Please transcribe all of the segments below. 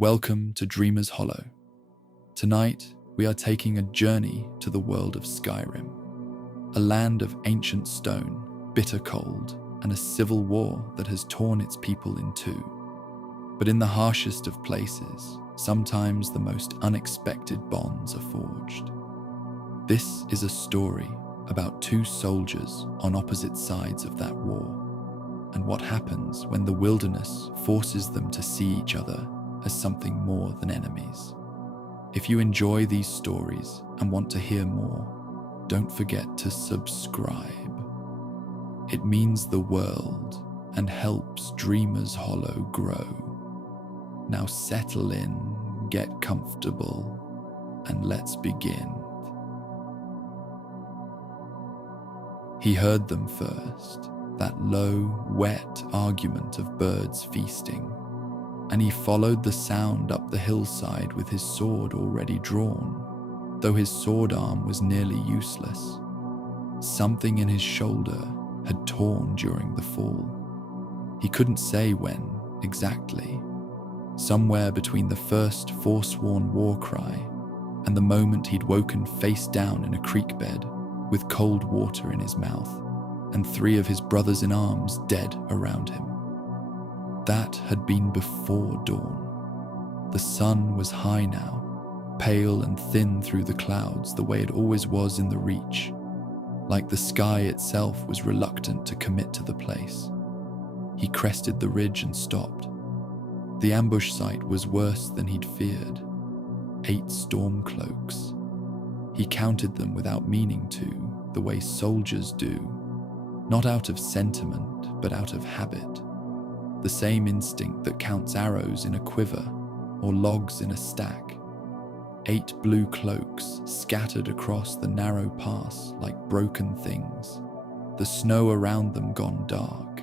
Welcome to Dreamer's Hollow. Tonight, we are taking a journey to the world of Skyrim, a land of ancient stone, bitter cold, and a civil war that has torn its people in two. But in the harshest of places, sometimes the most unexpected bonds are forged. This is a story about two soldiers on opposite sides of that war, and what happens when the wilderness forces them to see each other as something more than enemies. If you enjoy these stories and want to hear more, don't forget to subscribe. It means the world and helps Dreamer's Hollow grow. Now settle in, get comfortable, and let's begin. He heard them first, that low, wet argument of birds feasting, and he followed the sound up the hillside with his sword already drawn, though his sword arm was nearly useless. Something in his shoulder had torn during the fall. He couldn't say when exactly, somewhere between the first Forsworn war cry and the moment he'd woken face down in a creek bed with cold water in his mouth and 3 of his brothers in arms dead around him. That had been before dawn. The sun was high now, pale and thin through the clouds the way it always was in the Reach, like the sky itself was reluctant to commit to the place. He crested the ridge and stopped. The ambush site was worse than he'd feared. 8 Stormcloaks. He counted them without meaning to, the way soldiers do, not out of sentiment, but out of habit. The same instinct that counts arrows in a quiver or logs in a stack. 8 blue cloaks scattered across the narrow pass like broken things, the snow around them gone dark.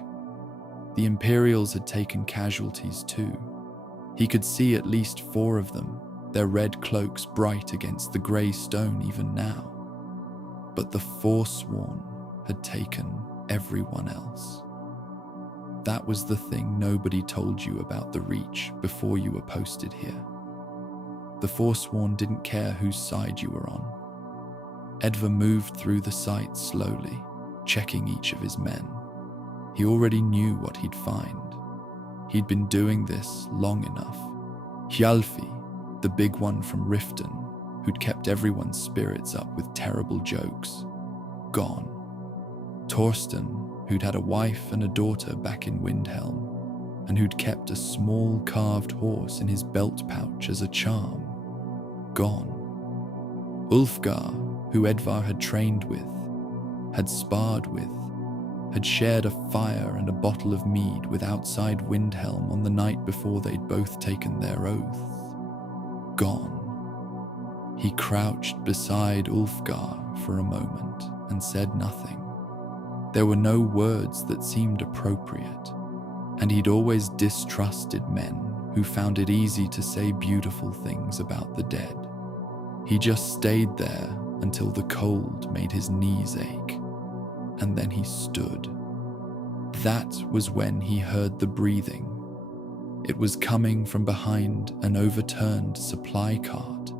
The Imperials had taken casualties too. He could see at least 4 of them, their red cloaks bright against the grey stone even now. But the Forsworn had taken everyone else. That was the thing nobody told you about the Reach before you were posted here. The Forsworn didn't care whose side you were on. Edvar moved through the sight slowly, checking each of his men. He already knew what he'd find. He'd been doing this long enough. Hjalfi, the big one from Riften, who'd kept everyone's spirits up with terrible jokes, gone. Torsten, who'd had a wife and a daughter back in Windhelm, and who'd kept a small carved horse in his belt pouch as a charm, gone. Ulfgar, who Edvar had trained with, had sparred with, had shared a fire and a bottle of mead with outside Windhelm on the night before they'd both taken their oath, gone. He crouched beside Ulfgar for a moment and said nothing. There were no words that seemed appropriate, and he'd always distrusted men who found it easy to say beautiful things about the dead. He just stayed there until the cold made his knees ache, and then he stood. That was when he heard the breathing. It was coming from behind an overturned supply cart.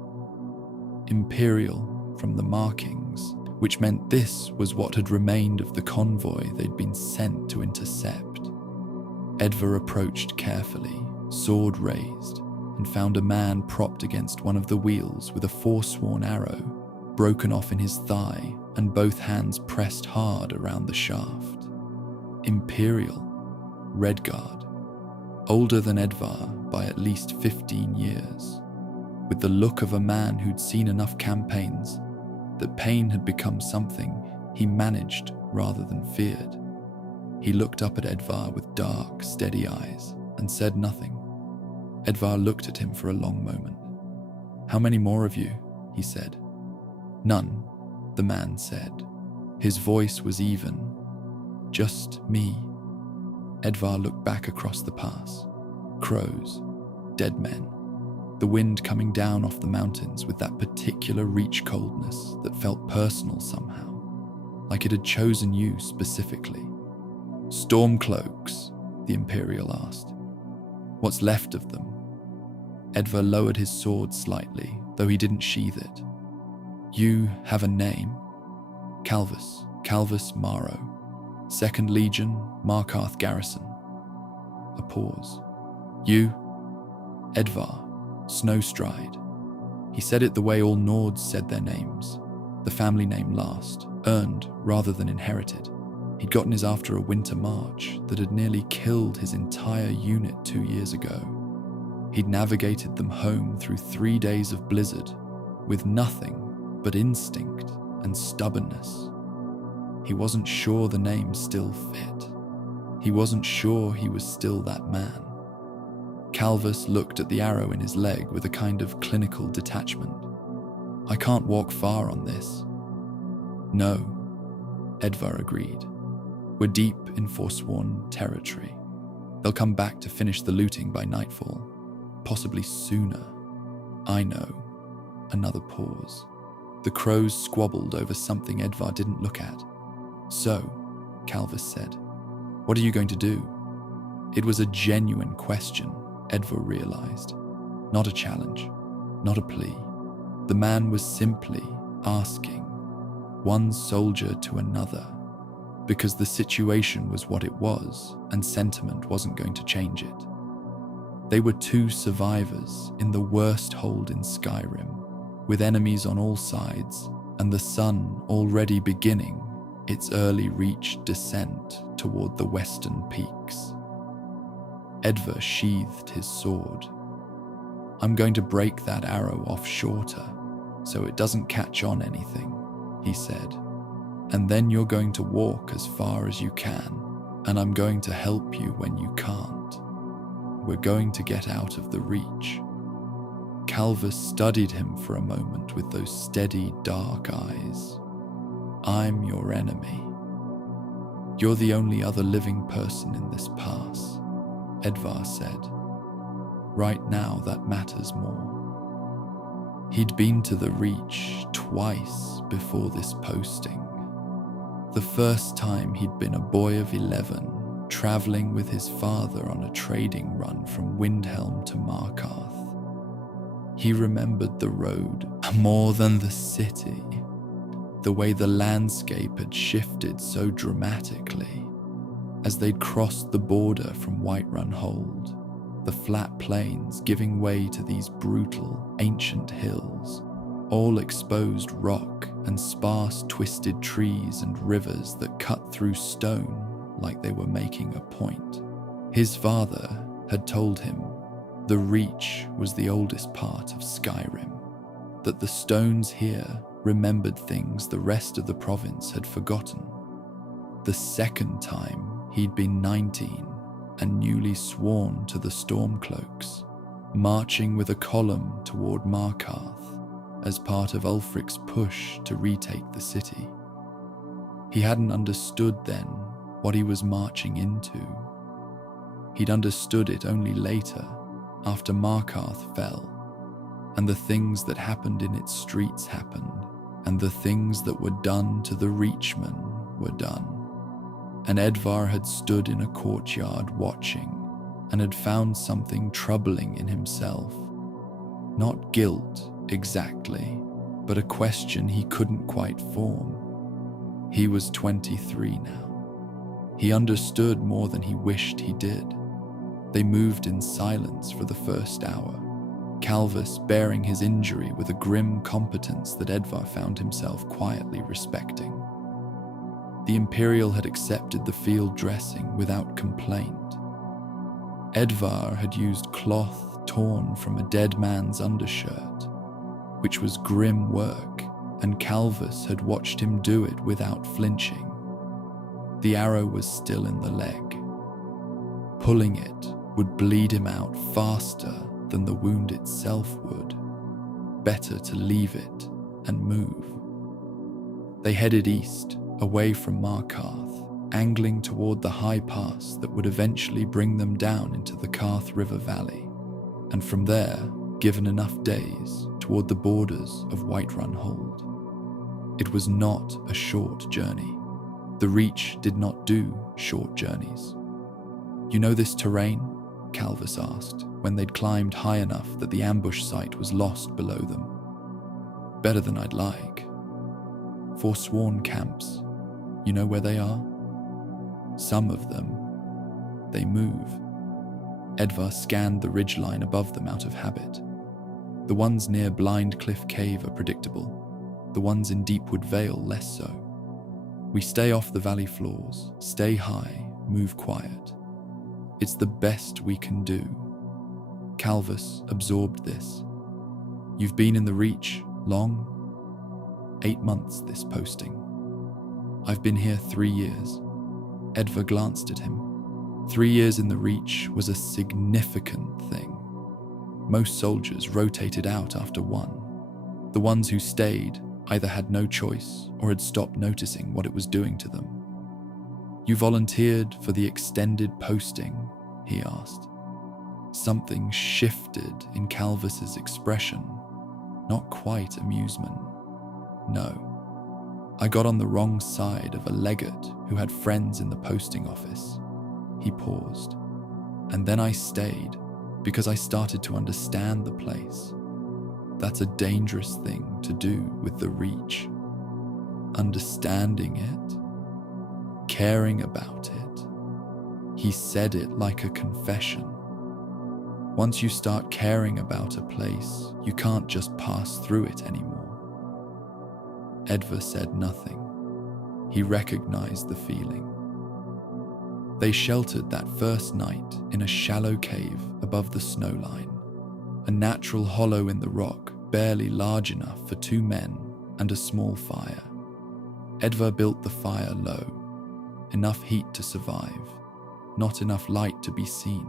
Imperial from the markings, which meant this was what had remained of the convoy they'd been sent to intercept. Edvar approached carefully, sword raised, and found a man propped against one of the wheels with a Forsworn arrow broken off in his thigh and both hands pressed hard around the shaft. Imperial, Redguard, older than Edvar by at least 15 years, with the look of a man who'd seen enough campaigns that pain had become something he managed rather than feared. He looked up at Edvar with dark, steady eyes and said nothing. Edvar looked at him for a long moment. "How many more of you?" he said. "None," the man said. His voice was even. "Just me." Edvar looked back across the pass. Crows, dead men, the wind coming down off the mountains with that particular Reach coldness that felt personal somehow, like it had chosen you specifically. "Stormcloaks?" the Imperial asked. "What's left of them?" Edvar lowered his sword slightly, though he didn't sheath it. You have a name? Calvus Maro. 2nd Legion, Markarth Garrison. A pause. You? Edvar, Snowstride. He said it the way all Nords said their names, the family name last, earned rather than inherited. He'd gotten his after a winter march that had nearly killed his entire unit 2 years ago. He'd navigated them home through 3 days of blizzard, with nothing but instinct and stubbornness. He wasn't sure the name still fit. He wasn't sure he was still that man. Calvus looked at the arrow in his leg with a kind of clinical detachment. I can't walk far on this. No, Edvar agreed. We're deep in Forsworn territory. They'll come back to finish the looting by nightfall, possibly sooner. I know. Another pause. The crows squabbled over something Edvar didn't look at. So, Calvus said, what are you going to do? It was a genuine question, Edvar realized. Not a challenge, not a plea. The man was simply asking, one soldier to another, because the situation was what it was and sentiment wasn't going to change it. They were 2 survivors in the worst hold in Skyrim, with enemies on all sides and the sun already beginning its early reach descent toward the western peaks. Edvar sheathed his sword. I'm going to break that arrow off shorter, so it doesn't catch on anything, he said. And then you're going to walk as far as you can, and I'm going to help you when you can't. We're going to get out of the reach. Calvus studied him for a moment with those steady, dark eyes. I'm your enemy. You're the only other living person in this pass, Edvar said. Right now, that matters more. He'd been to the Reach twice before this posting. The first time he'd been a boy of 11, traveling with his father on a trading run from Windhelm to Markarth. He remembered the road more than the city, the way the landscape had shifted so dramatically as they'd crossed the border from Whiterun Hold, the flat plains giving way to these brutal, ancient hills, all exposed rock and sparse twisted trees and rivers that cut through stone like they were making a point. His father had told him the Reach was the oldest part of Skyrim, that the stones here remembered things the rest of the province had forgotten. The second time he'd been 19 and newly sworn to the Stormcloaks, marching with a column toward Markarth as part of Ulfric's push to retake the city. He hadn't understood then what he was marching into. He'd understood it only later, after Markarth fell, and the things that happened in its streets happened, and the things that were done to the Reachmen were done. And Edvar had stood in a courtyard watching, and had found something troubling in himself. Not guilt, exactly, but a question he couldn't quite form. He was 23 now. He understood more than he wished he did. They moved in silence for the first hour, Calvus bearing his injury with a grim competence that Edvar found himself quietly respecting. The Imperial had accepted the field dressing without complaint. Edvar had used cloth torn from a dead man's undershirt, which was grim work, and Calvus had watched him do it without flinching. The arrow was still in the leg. Pulling it would bleed him out faster than the wound itself would. Better to leave it and move. They headed east, away from Markarth, angling toward the high pass that would eventually bring them down into the Karth River Valley, and from there, given enough days, toward the borders of Whiterun Hold. It was not a short journey. The Reach did not do short journeys. You know this terrain? Calvus asked, when they'd climbed high enough that the ambush site was lost below them. Better than I'd like. Forsworn camps. You know where they are? Some of them. They move. Edvar scanned the ridgeline above them out of habit. The ones near Blind Cliff Cave are predictable. The ones in Deepwood Vale less so. We stay off the valley floors, stay high, move quiet. It's the best we can do. Calvus absorbed this. You've been in the Reach long? 8 months this posting. I've been here 3 years. Edvar glanced at him. 3 years in the Reach was a significant thing. Most soldiers rotated out after 1. The ones who stayed either had no choice or had stopped noticing what it was doing to them. You volunteered for the extended posting, he asked. Something shifted in Calvus's expression, not quite amusement. No. I got on the wrong side of a legate who had friends in the posting office. He paused. And then I stayed because I started to understand the place. That's a dangerous thing to do with the Reach. Understanding it, caring about it. He said it like a confession. Once you start caring about a place, you can't just pass through it anymore. Edvar said nothing. He recognized the feeling. They sheltered that first night in a shallow cave above the snowline, a natural hollow in the rock barely large enough for 2 men and a small fire. Edvar built the fire low, enough heat to survive, not enough light to be seen.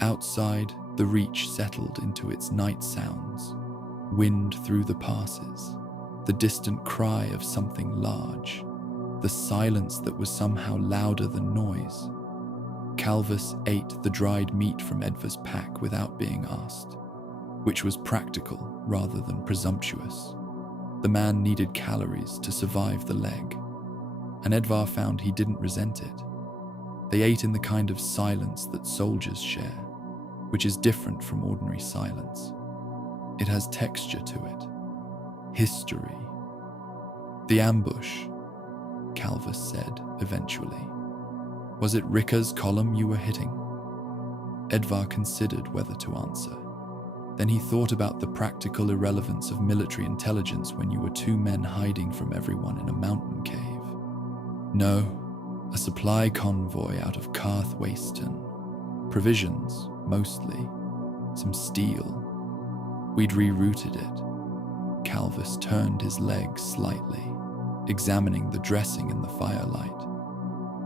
Outside, the Reach settled into its night sounds, wind through the passes, the distant cry of something large, the silence that was somehow louder than noise. Calvus ate the dried meat from Edvar's pack without being asked, which was practical rather than presumptuous. The man needed calories to survive the leg, and Edvar found he didn't resent it. They ate in the kind of silence that soldiers share, which is different from ordinary silence. It has texture to it, history. The ambush, Calvus said eventually. Was it Ricka's column you were hitting? Edvar considered whether to answer. Then he thought about the practical irrelevance of military intelligence when you were 2 men hiding from everyone in a mountain cave. No, a supply convoy out of Carth Waston. Provisions, mostly. Some steel. We'd rerouted it. Calvus turned his legs slightly, examining the dressing in the firelight.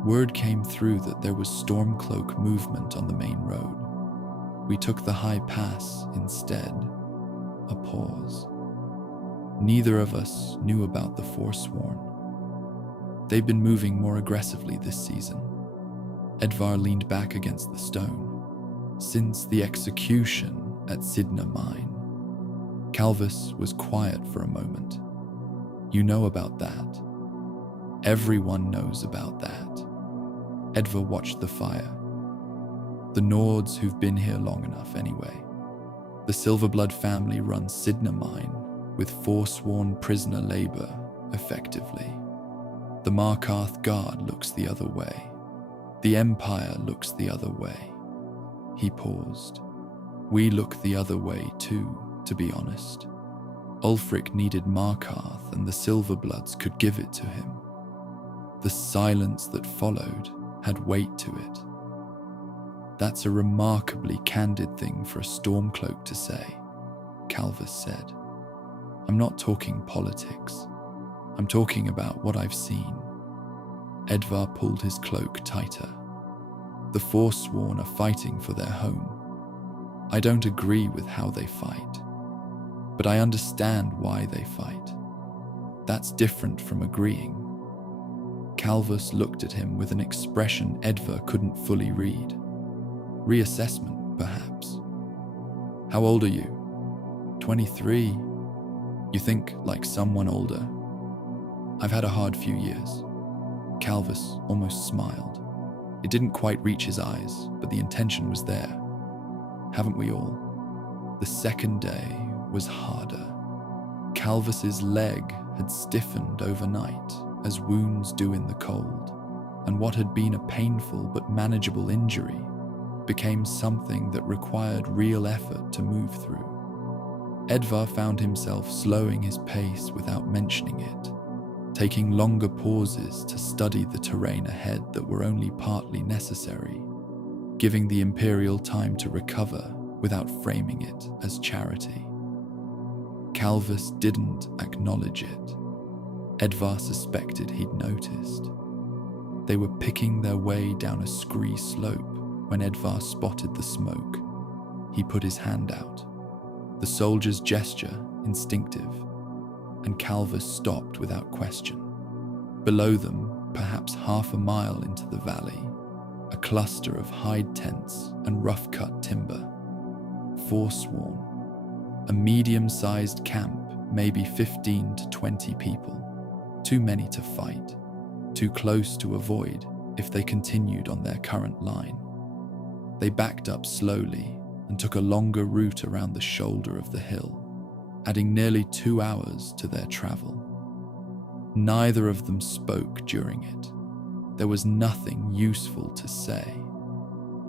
Word came through that there was Stormcloak movement on the main road. We took the high pass instead. A pause. Neither of us knew about the Forsworn. They've been moving more aggressively this season. Edvar leaned back against the stone. Since the execution at Sidna Mine. Calvus was quiet for a moment. You know about that. Everyone knows about that. Edvar watched the fire. The Nords who've been here long enough anyway. The Silverblood family runs Sidna Mine with forsworn prisoner labor, effectively. The Markarth Guard looks the other way. The Empire looks the other way. He paused. We look the other way too, to be honest. Ulfric needed Markarth and the Silverbloods could give it to him. The silence that followed had weight to it. That's a remarkably candid thing for a Stormcloak to say, Calvus said. I'm not talking politics. I'm talking about what I've seen. Edvar pulled his cloak tighter. The Forsworn are fighting for their home. I don't agree with how they fight, but I understand why they fight. That's different from agreeing. Calvus looked at him with an expression Edvar couldn't fully read. Reassessment, perhaps. How old are you? 23. You think like someone older. I've had a hard few years. Calvus almost smiled. It didn't quite reach his eyes, but the intention was there. Haven't we all? The second day was harder. Calvus's leg had stiffened overnight, as wounds do in the cold, and what had been a painful but manageable injury became something that required real effort to move through. Edvar found himself slowing his pace without mentioning it, taking longer pauses to study the terrain ahead that were only partly necessary, giving the Imperial time to recover without framing it as charity. Calvus didn't acknowledge it. Edvar suspected he'd noticed. They were picking their way down a scree slope when Edvar spotted the smoke. He put his hand out, the soldier's gesture instinctive, and Calvus stopped without question. Below them, perhaps half a mile into the valley, a cluster of hide tents and rough-cut timber. Forsworn, a medium-sized camp, maybe 15 to 20 people. Too many to fight, too close to avoid if they continued on their current line. They backed up slowly and took a longer route around the shoulder of the hill, adding nearly 2 hours to their travel. Neither of them spoke during it. There was nothing useful to say.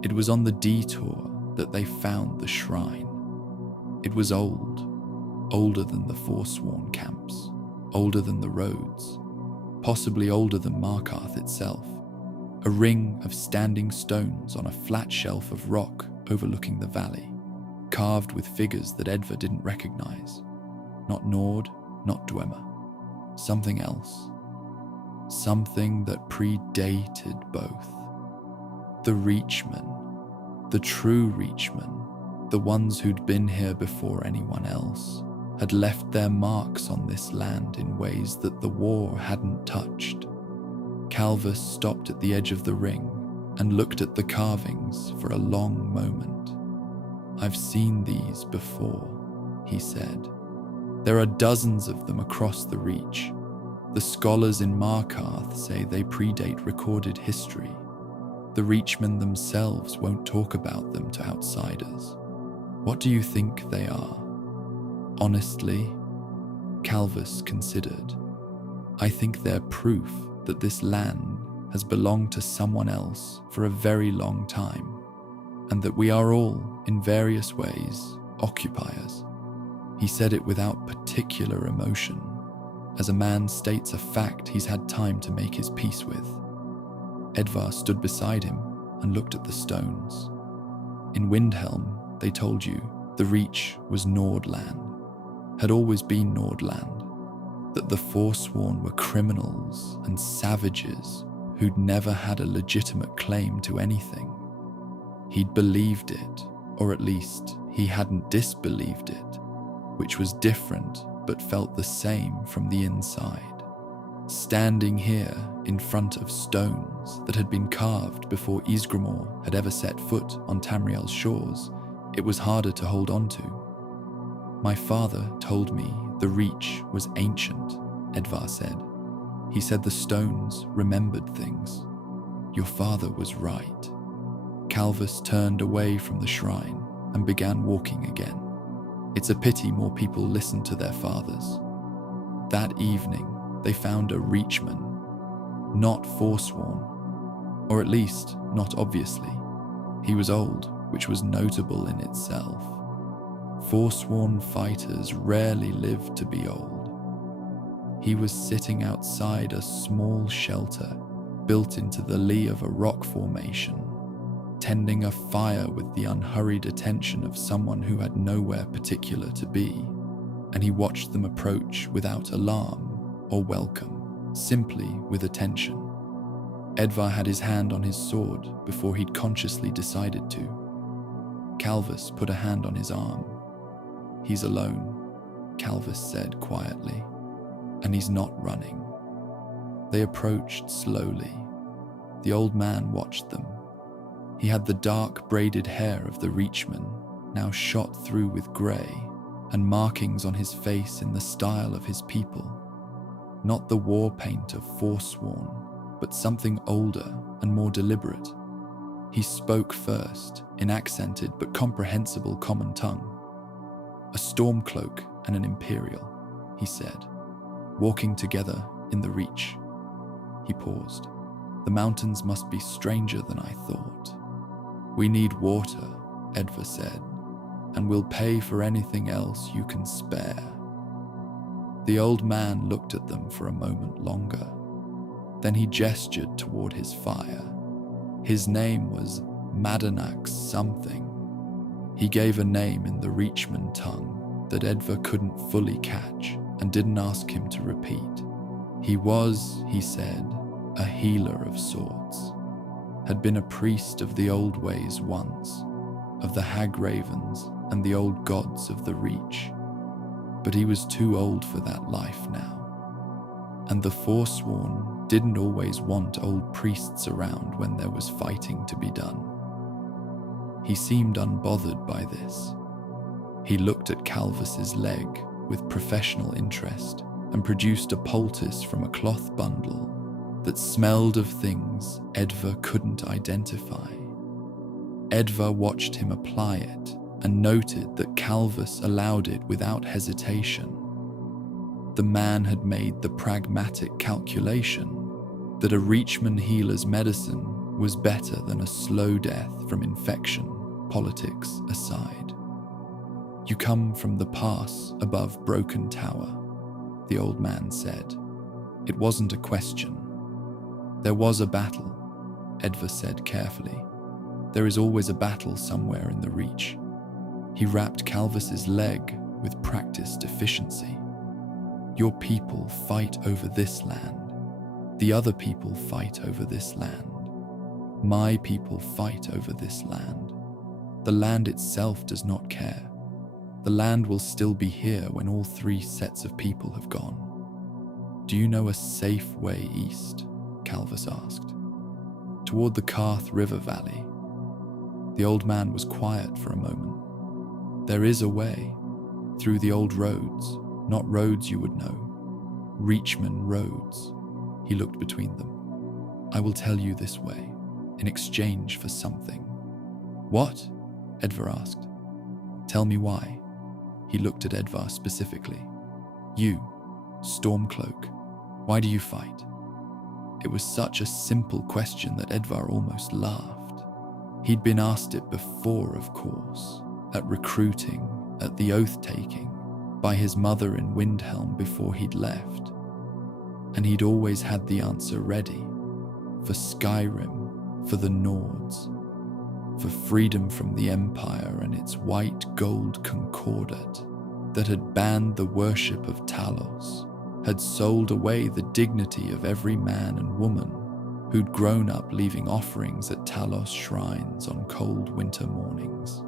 It was on the detour that they found the shrine. It was old, older than the Forsworn camps, older than the roads, possibly older than Markarth itself. A ring of standing stones on a flat shelf of rock overlooking the valley, carved with figures that Edvar didn't recognize. Not Nord, not Dwemer. Something else. Something that predated both. The Reachmen, the true Reachmen, the ones who'd been here before anyone else, had left their marks on this land in ways that the war hadn't touched. Calvus stopped at the edge of the ring and looked at the carvings for a long moment. "I've seen these before," he said. "There are dozens of them across the Reach. The scholars in Markarth say they predate recorded history. The Reachmen themselves won't talk about them to outsiders. What do you think they are?" "Honestly," Calvus considered, "I think they're proof that this land has belonged to someone else for a very long time, and that we are all, in various ways, occupiers." He said it without particular emotion, as a man states a fact he's had time to make his peace with. Edvar stood beside him and looked at the stones. In Windhelm, they told you, the Reach was Nordland, had always been Nordland, that the Forsworn were criminals and savages who'd never had a legitimate claim to anything. He'd believed it, or at least he hadn't disbelieved it, which was different but felt the same from the inside. Standing here in front of stones that had been carved before Ysgramor had ever set foot on Tamriel's shores, it was harder to hold on to. "My father told me the Reach was ancient," Edvar said. "He said the stones remembered things." "Your father was right." Calvus turned away from the shrine and began walking again. It's a pity more people listen to their fathers. That evening, they found a Reachman, not Forsworn, or at least not obviously. He was old, which was notable in itself. Forsworn fighters rarely lived to be old. He was sitting outside a small shelter built into the lee of a rock formation, tending a fire with the unhurried attention of someone who had nowhere particular to be, and he watched them approach without alarm or welcome, simply with attention. Edvar had his hand on his sword before he'd consciously decided to. Calvus put a hand on his arm. "He's alone," Calvus said quietly, "and he's not running." They approached slowly. The old man watched them. He had the dark braided hair of the Reachman, now shot through with grey, and markings on his face in the style of his people. Not the war paint of Forsworn, but something older and more deliberate, He spoke first, in accented but comprehensible common tongue. "A Stormcloak and an Imperial," he said, "walking together in the Reach." He paused. "The mountains must be stranger than I thought." "We need water," Edva said, "and we'll pay for anything else you can spare." The old man looked at them for a moment longer. Then he gestured toward his fire. His name was Madanax something. He gave a name in the Reachman tongue that Edva couldn't fully catch and didn't ask him to repeat. He was, he said, a healer of sorts, had been a priest of the old ways once, of the hag ravens and the old gods of the Reach. But he was too old for that life now. And the Forsworn didn't always want old priests around when there was fighting to be done. He seemed unbothered by this. He looked at Calvus's leg with professional interest and produced a poultice from a cloth bundle that smelled of things Edva couldn't identify. Edva watched him apply it and noted that Calvus allowed it without hesitation. The man had made the pragmatic calculation that a Reachman healer's medicine was better than a slow death from infection, politics aside. "You come from the pass above Broken Tower," the old man said. "It wasn't a question." "There was a battle," Edva said carefully. "There is always a battle somewhere in the Reach." He rapped Calvus's leg with practiced efficiency. "Your people fight over this land. The other people fight over this land. My people fight over this land. The land itself does not care. The land will still be here when all three sets of people have gone." "Do you know a safe way east?" Calvus asked. "Toward the Karth River Valley." The old man was quiet for a moment. "There is a way, through the old roads, not roads you would know. Reachman roads." He looked between them. "I will tell you this way, in exchange for something." "What?" Edva asked. "Tell me why." He looked at Edva specifically. "You, Stormcloak, why do you fight?" It was such a simple question that Edva almost laughed. He'd been asked it before, of course, at recruiting, at the oath-taking, by his mother in Windhelm before he'd left. And he'd always had the answer ready. For Skyrim, for the Nords, for freedom from the Empire and its white gold concordat that had banned the worship of Talos, had sold away the dignity of every man and woman who'd grown up leaving offerings at Talos shrines on cold winter mornings.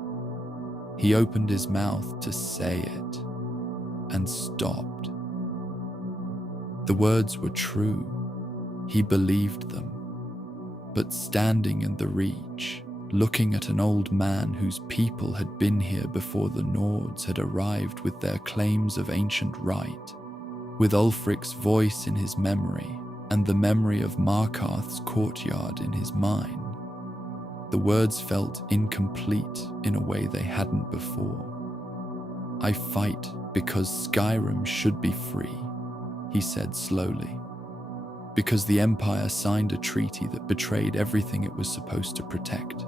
He opened his mouth to say it and stopped. The words were true. He believed them. But standing in the Reach, looking at an old man whose people had been here before the Nords had arrived with their claims of ancient right, with Ulfric's voice in his memory and the memory of Markarth's courtyard in his mind, the words felt incomplete in a way they hadn't before. "I fight because Skyrim should be free," he said slowly. "Because the Empire signed a treaty that betrayed everything it was supposed to protect.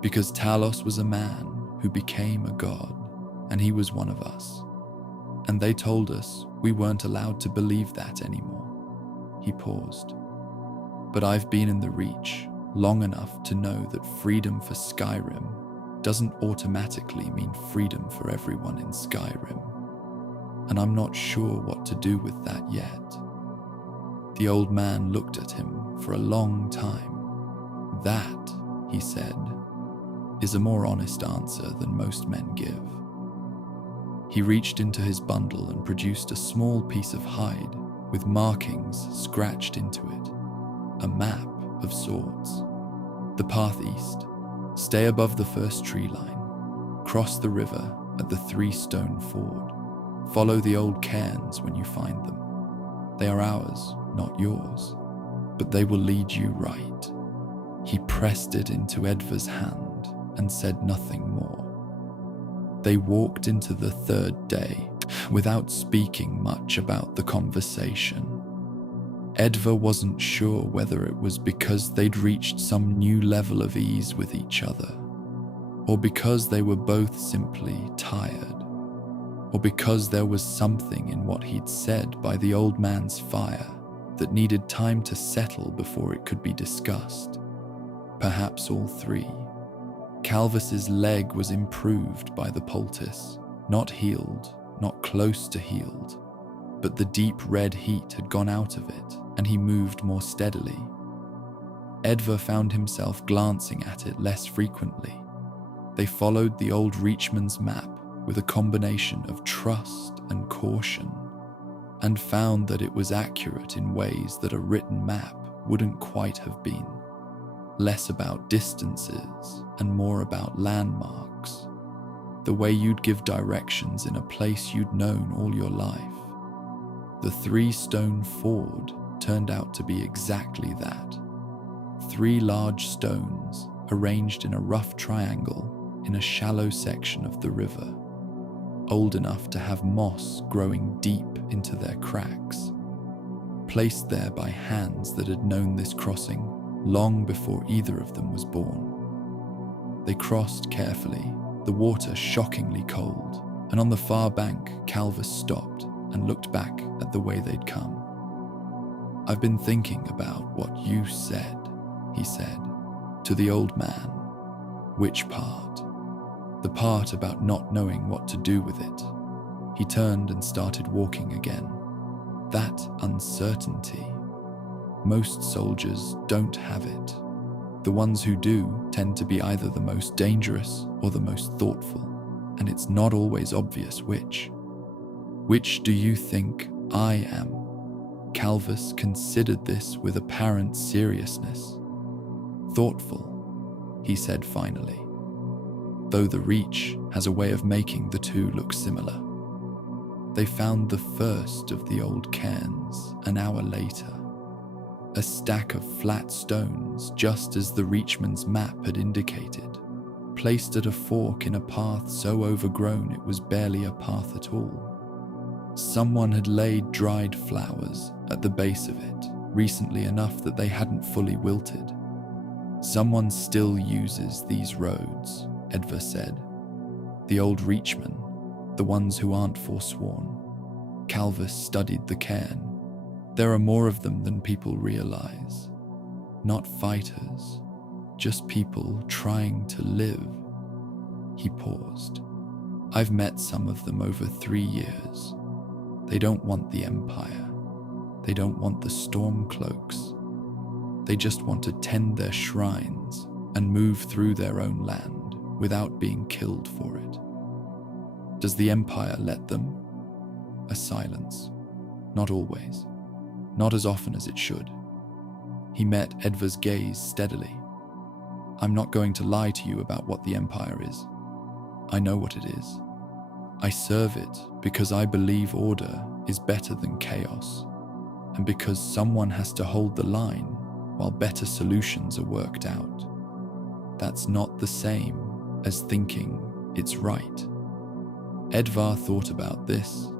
Because Talos was a man who became a god, and he was one of us. And they told us we weren't allowed to believe that anymore." He paused. "But I've been in the Reach long enough to know that freedom for Skyrim doesn't automatically mean freedom for everyone in Skyrim. And I'm not sure what to do with that yet." The old man looked at him for a long time. "That," he said, "is a more honest answer than most men give." He reached into his bundle and produced a small piece of hide with markings scratched into it, a map of sorts. "The path east. Stay above the first tree line. Cross the river at the 3-stone ford. Follow the old cairns when you find them. They are ours, not yours, but they will lead you right." He pressed it into Edvar's hand and said nothing more. They walked into the third day without speaking much about the conversation. Edvar wasn't sure whether it was because they'd reached some new level of ease with each other, or because they were both simply tired, or because there was something in what he'd said by the old man's fire that needed time to settle before it could be discussed. Perhaps all three. Calvus's leg was improved by the poultice, not healed, not close to healed, but the deep red heat had gone out of it, and he moved more steadily. Edvar found himself glancing at it less frequently. They followed the old Reachman's map with a combination of trust and caution, and found that it was accurate in ways that a written map wouldn't quite have been. Less about distances and more about landmarks, the way you'd give directions in a place you'd known all your life. The 3-stone ford turned out to be exactly that. 3 large stones arranged in a rough triangle in a shallow section of the river, old enough to have moss growing deep into their cracks, placed there by hands that had known this crossing long before either of them was born. They crossed carefully, the water shockingly cold, and on the far bank, Calvus stopped and looked back at the way they'd come. "I've been thinking about what you said," he said, to the old man. "Which part?" "The part about not knowing what to do with it." He turned and started walking again. "That uncertainty. Most soldiers don't have it. The ones who do tend to be either the most dangerous or the most thoughtful, and it's not always obvious which. Which do you think I am?" Calvus considered this with apparent seriousness. "Thoughtful," he said finally, though the Reach has a way of making the two look similar. They found the first of the old cairns an hour later. A stack of flat stones, just as the Reachman's map had indicated, placed at a fork in a path so overgrown it was barely a path at all. Someone had laid dried flowers at the base of it, recently enough that they hadn't fully wilted. "Someone still uses these roads," Edvar said. "The old Reachmen, the ones who aren't Forsworn." Calvus studied the cairn. "There are more of them than people realize. Not fighters, just people trying to live." He paused. "I've met some of them over 3 years. They don't want the Empire. They don't want the Stormcloaks. They just want to tend their shrines and move through their own land without being killed for it." "Does the Empire let them?" A silence. "Not always. Not as often as it should." He met Edvar's gaze steadily. "I'm not going to lie to you about what the Empire is. I know what it is. I serve it because I believe order is better than chaos, and because someone has to hold the line while better solutions are worked out. That's not the same as thinking it's right." Edvar thought about this.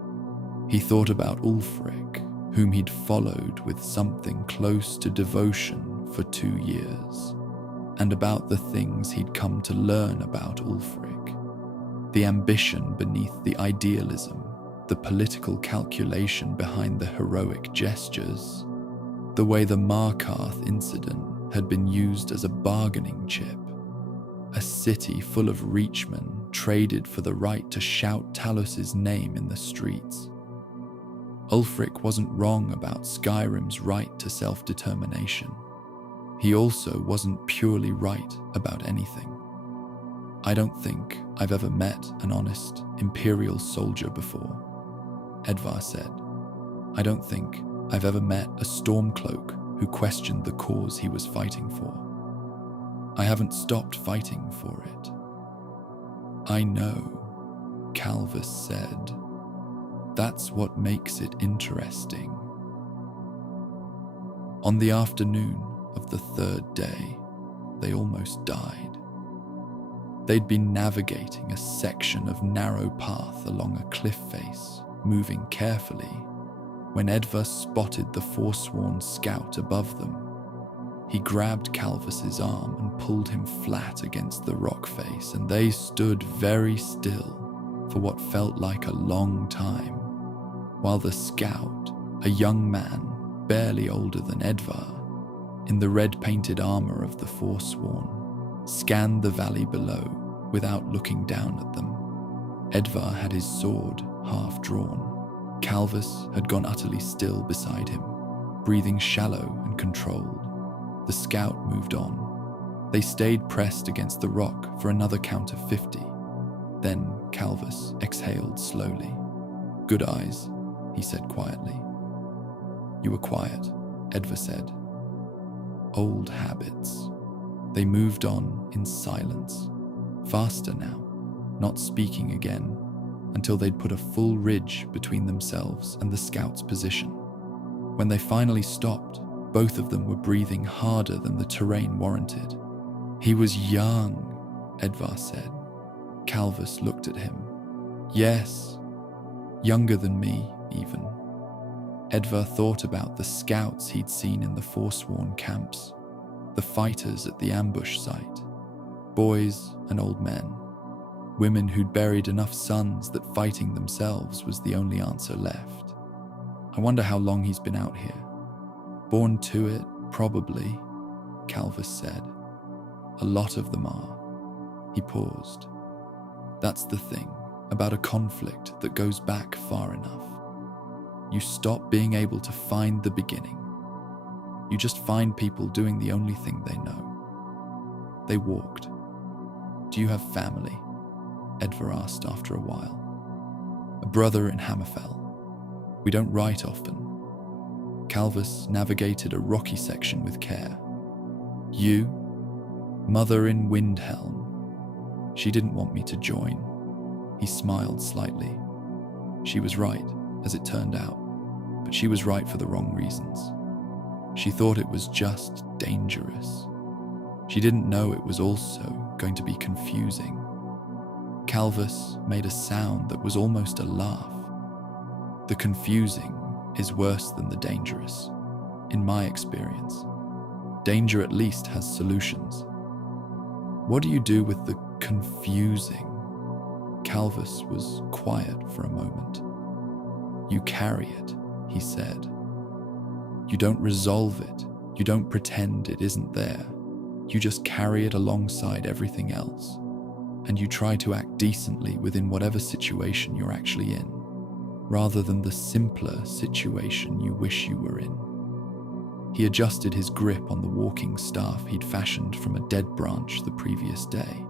He thought about Ulfric, whom he'd followed with something close to devotion for 2 years, and about the things he'd come to learn about Ulfric. The ambition beneath the idealism, the political calculation behind the heroic gestures, the way the Markarth incident had been used as a bargaining chip. A city full of Reachmen traded for the right to shout Talos's name in the streets. Ulfric wasn't wrong about Skyrim's right to self-determination. He also wasn't purely right about anything. "I don't think I've ever met an honest Imperial soldier before," Edvar said. "I don't think I've ever met a Stormcloak who questioned the cause he was fighting for. I haven't stopped fighting for it." "I know," Calvus said. "That's what makes it interesting." On the afternoon of the third day, they almost died. They'd been navigating a section of narrow path along a cliff face, moving carefully, when Edva spotted the Forsworn scout above them. He grabbed Calvus's arm and pulled him flat against the rock face, and they stood very still for what felt like a long time, while the scout, a young man barely older than Edva, in the red-painted armor of the Forsworn, scanned the valley below without looking down at them. Edva had his sword half drawn. Calvus had gone utterly still beside him, breathing shallow and controlled. The scout moved on. They stayed pressed against the rock for another count of 50. Then Calvus exhaled slowly. "Good eyes," he said quietly. "You were quiet," Edva said. Old habits. They moved on in silence, faster now, not speaking again, until they'd put a full ridge between themselves and the scout's position. When they finally stopped, both of them were breathing harder than the terrain warranted. "He was young," Edva said. Calvus looked at him. "Yes, younger than me, even." Edva thought about the scouts he'd seen in the Forsworn camps, the fighters at the ambush site, boys and old men, women who'd buried enough sons that fighting themselves was the only answer left. "I wonder how long he's been out here." "Born to it, probably," Calvus said. "A lot of them are." He paused. "That's the thing about a conflict that goes back far enough. You stop being able to find the beginning. You just find people doing the only thing they know." They walked. "Do you have family?" Edva asked after a while. "A brother in Hammerfell. We don't write often." Calvus navigated a rocky section with care. "You?" "Mother in Windhelm. She didn't want me to join." He smiled slightly. She was right, as it turned out, but she was right for the wrong reasons. She thought it was just dangerous. She didn't know it was also going to be confusing. Calvus made a sound that was almost a laugh. "The confusing is worse than the dangerous, in my experience. Danger at least has solutions." "What do you do with the confusing?" Calvus was quiet for a moment. "You carry it," he said. "You don't resolve it. You don't pretend it isn't there. You just carry it alongside everything else. And you try to act decently within whatever situation you're actually in, rather than the simpler situation you wish you were in." He adjusted his grip on the walking staff he'd fashioned from a dead branch the previous day.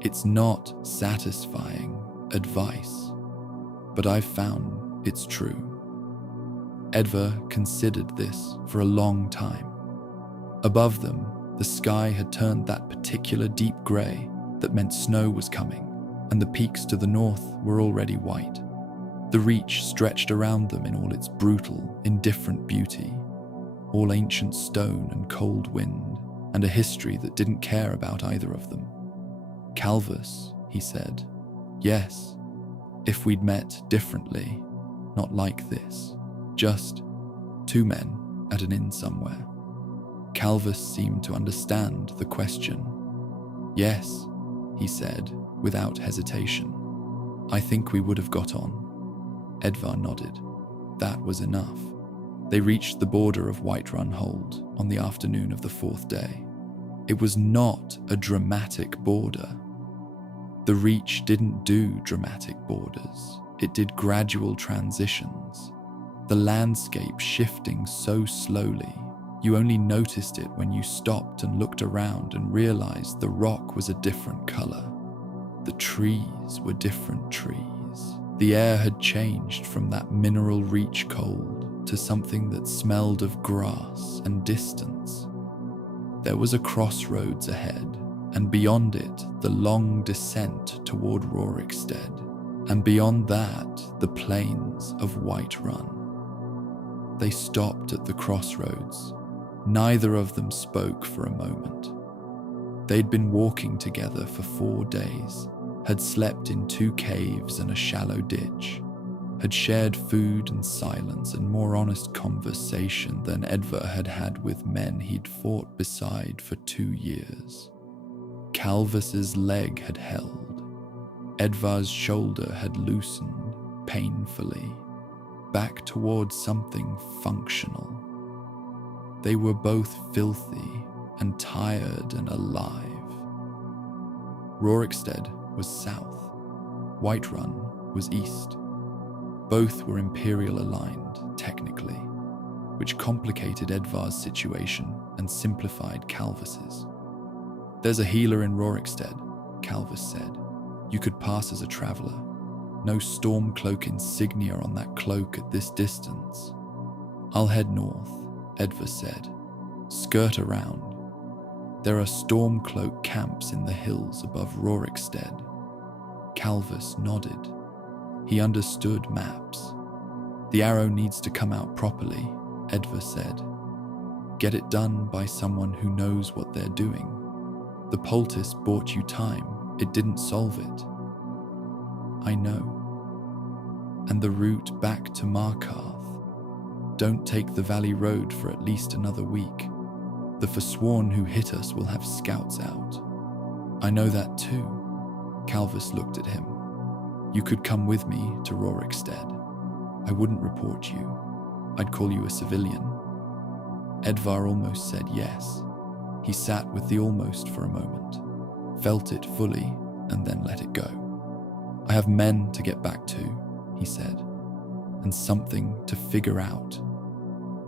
"It's not satisfying advice, but I've found it's true." Edva considered this for a long time. Above them, the sky had turned that particular deep grey that meant snow was coming, and the peaks to the north were already white. The reach stretched around them in all its brutal, indifferent beauty, all ancient stone and cold wind, and a history that didn't care about either of them. "Calvus," he said, "yes, if we'd met differently, not like this, just two men at an inn somewhere." Calvus seemed to understand the question. "Yes," he said, without hesitation. "I think we would have got on." Edva nodded. That was enough. They reached the border of Whiterun Hold on the afternoon of the fourth day. It was not a dramatic border. The Reach didn't do dramatic borders. It did gradual transitions. The landscape shifting so slowly, you only noticed it when you stopped and looked around and realized the rock was a different color. The trees were different trees. The air had changed from that mineral Reach cold to something that smelled of grass and distance. There was a crossroads ahead, and beyond it the long descent toward Rorikstead, and beyond that the plains of Whiterun. They stopped at the crossroads. Neither of them spoke for a moment. They'd been walking together for 4 days, had slept in 2 caves and a shallow ditch, had shared food and silence and more honest conversation than Edvar had had with men he'd fought beside for 2 years. Calvus's leg had held. Edvar's shoulder had loosened painfully, back towards something functional. They were both filthy and tired and alive. Rorikstead was south. Whiterun was east. Both were Imperial aligned, technically, which complicated Edvar's situation and simplified Calvus's. "There's a healer in Rorikstead," Calvus said. "You could pass as a traveller. No Stormcloak insignia on that cloak at this distance." "I'll head north," Edvar said. "Skirt around. There are Stormcloak camps in the hills above Rorikstead." Calvus nodded. He understood maps. "The arrow needs to come out properly," Edvar said. "Get it done by someone who knows what they're doing. The poultice bought you time. It didn't solve it." "I know. And the route back to Markarth. Don't take the Valley Road for at least another week. The Forsworn who hit us will have scouts out." "I know that too." Calvus looked at him. "You could come with me to Rorikstead. I wouldn't report you. I'd call you a civilian." Edvar almost said yes. He sat with the almost for a moment, felt it fully, and then let it go. "I have men to get back to," he said, "and something to figure out.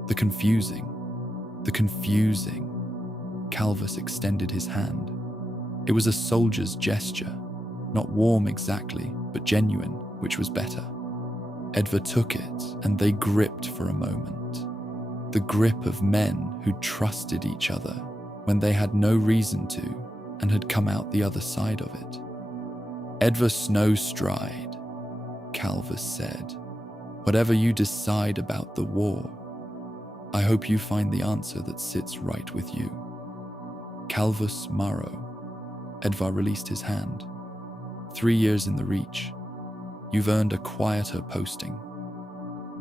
The confusing. Calvus extended his hand. It was a soldier's gesture, not warm exactly, but genuine, which was better. Edvar took it, and they gripped for a moment. The grip of men who trusted each other when they had no reason to and had come out the other side of it. "Edvar Snowstride," Calvus said. "Whatever you decide about the war, I hope you find the answer that sits right with you." "Calvus Maro." Edvar released his hand. 3 years in the Reach. You've earned a quieter posting."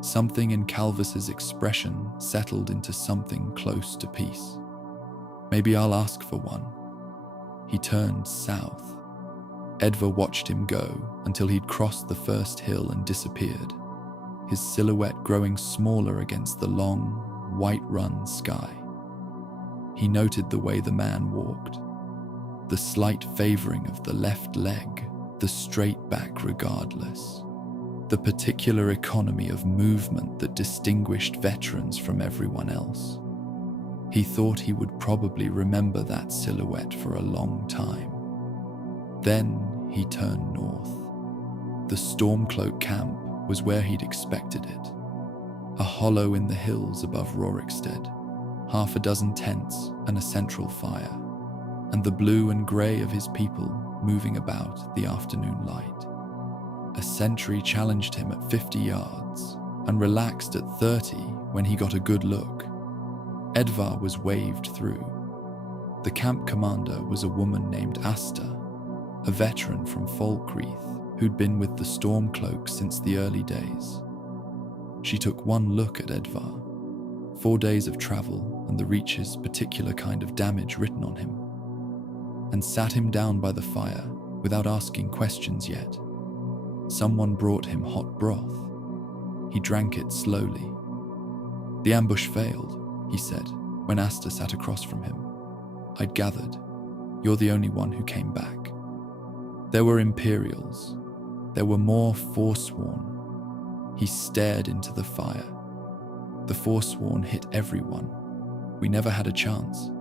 Something in Calvus's expression settled into something close to peace. "Maybe I'll ask for one." He turned south. Edvar watched him go until he'd crossed the first hill and disappeared, his silhouette growing smaller against the long, Whiterun sky. He noted the way the man walked, the slight favoring of the left leg, the straight back regardless, the particular economy of movement that distinguished veterans from everyone else. He thought he would probably remember that silhouette for a long time. Then he turned north. The Stormcloak camp was where he'd expected it. A hollow in the hills above Rorikstead, 6 tents and a central fire, and the blue and grey of his people moving about the afternoon light. A sentry challenged him at 50 yards and relaxed at 30 when he got a good look. Edvar was waved through. The camp commander was a woman named Asta, a veteran from Falkreath who'd been with the Stormcloaks since the early days. She took one look at Edvar, 4 days of travel and the Reach's particular kind of damage written on him, and sat him down by the fire without asking questions yet. Someone brought him hot broth. He drank it slowly. "The ambush failed," he said, when Asta sat across from him. "I'd gathered. You're the only one who came back. There were Imperials. There were more Forsworn." He stared into the fire. "The Forsworn hit everyone. We never had a chance."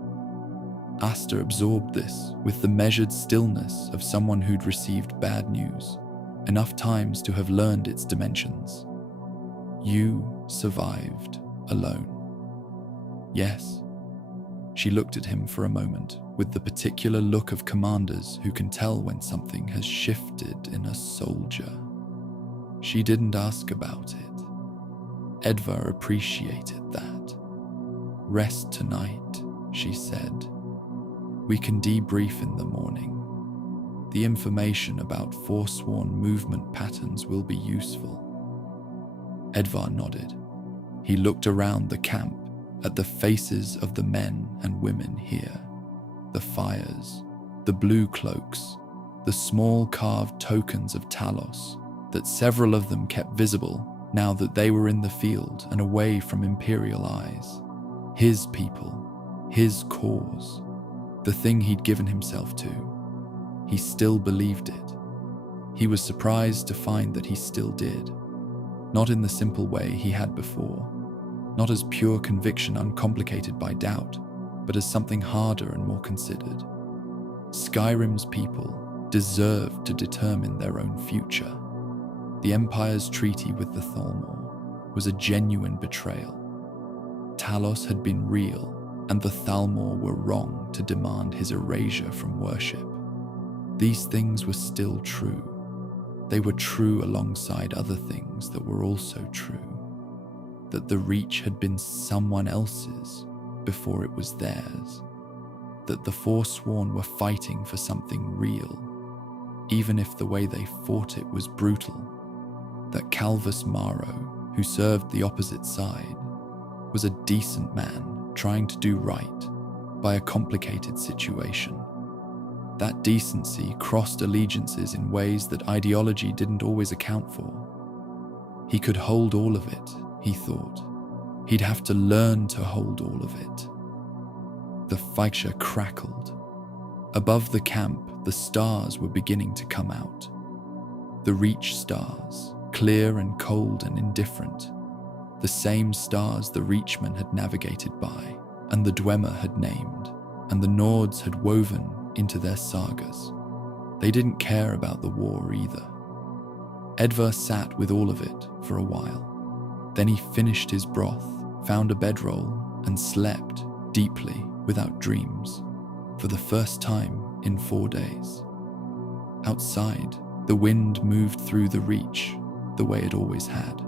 Asta absorbed this with the measured stillness of someone who'd received bad news, enough times to have learned its dimensions. "You survived alone." "Yes." She looked at him for a moment with the particular look of commanders who can tell when something has shifted in a soldier. She didn't ask about it. Edvar appreciated that. "Rest tonight," she said. We can debrief in the morning. The information about Forsworn movement patterns will be useful." Edvar nodded. He looked around the camp at the faces of the men and women here, the fires, the blue cloaks, the small carved tokens of Talos that several of them kept visible now that they were in the field and away from Imperial eyes. His people, his cause, the thing he'd given himself to. He still believed it. He was surprised to find that he still did. Not in the simple way he had before, not as pure conviction uncomplicated by doubt, but as something harder and more considered. Skyrim's people deserved to determine their own future. The Empire's treaty with the Thalmor was a genuine betrayal. Talos had been real, and the Thalmor were wrong to demand his erasure from worship. These things were still true. They were true alongside other things that were also true. That the Reach had been someone else's before it was theirs. That the Forsworn were fighting for something real, even if the way they fought it was brutal. That Calvus Maro, who served the opposite side, was a decent man trying to do right by a complicated situation. That decency crossed allegiances in ways that ideology didn't always account for. He could hold all of it, he thought. He'd have to learn to hold all of it. The Feiksha crackled. Above the camp, the stars were beginning to come out. The Reach stars, clear and cold and indifferent. The same stars the Reachmen had navigated by, and the Dwemer had named, and the Nords had woven into their sagas. They didn't care about the war either. Edvar sat with all of it for a while. Then he finished his broth, found a bedroll, and slept deeply without dreams, for the first time in 4 days. Outside, the wind moved through the Reach the way it always had.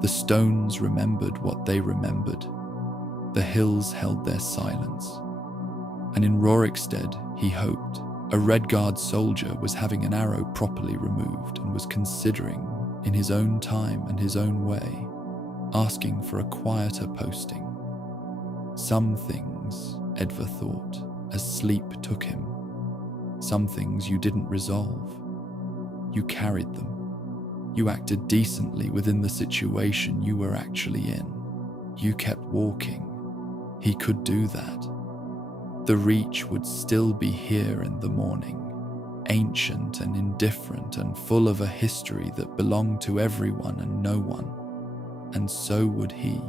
The stones remembered what they remembered. The hills held their silence. And in Rorikstead, he hoped, a Redguard soldier was having an arrow properly removed and was considering, in his own time and his own way, asking for a quieter posting. Some things, Edvar thought, as sleep took him. Some things you didn't resolve. You carried them. You acted decently within the situation you were actually in. You kept walking. He could do that. The Reach would still be here in the morning, ancient and indifferent and full of a history that belonged to everyone and no one, and so would he.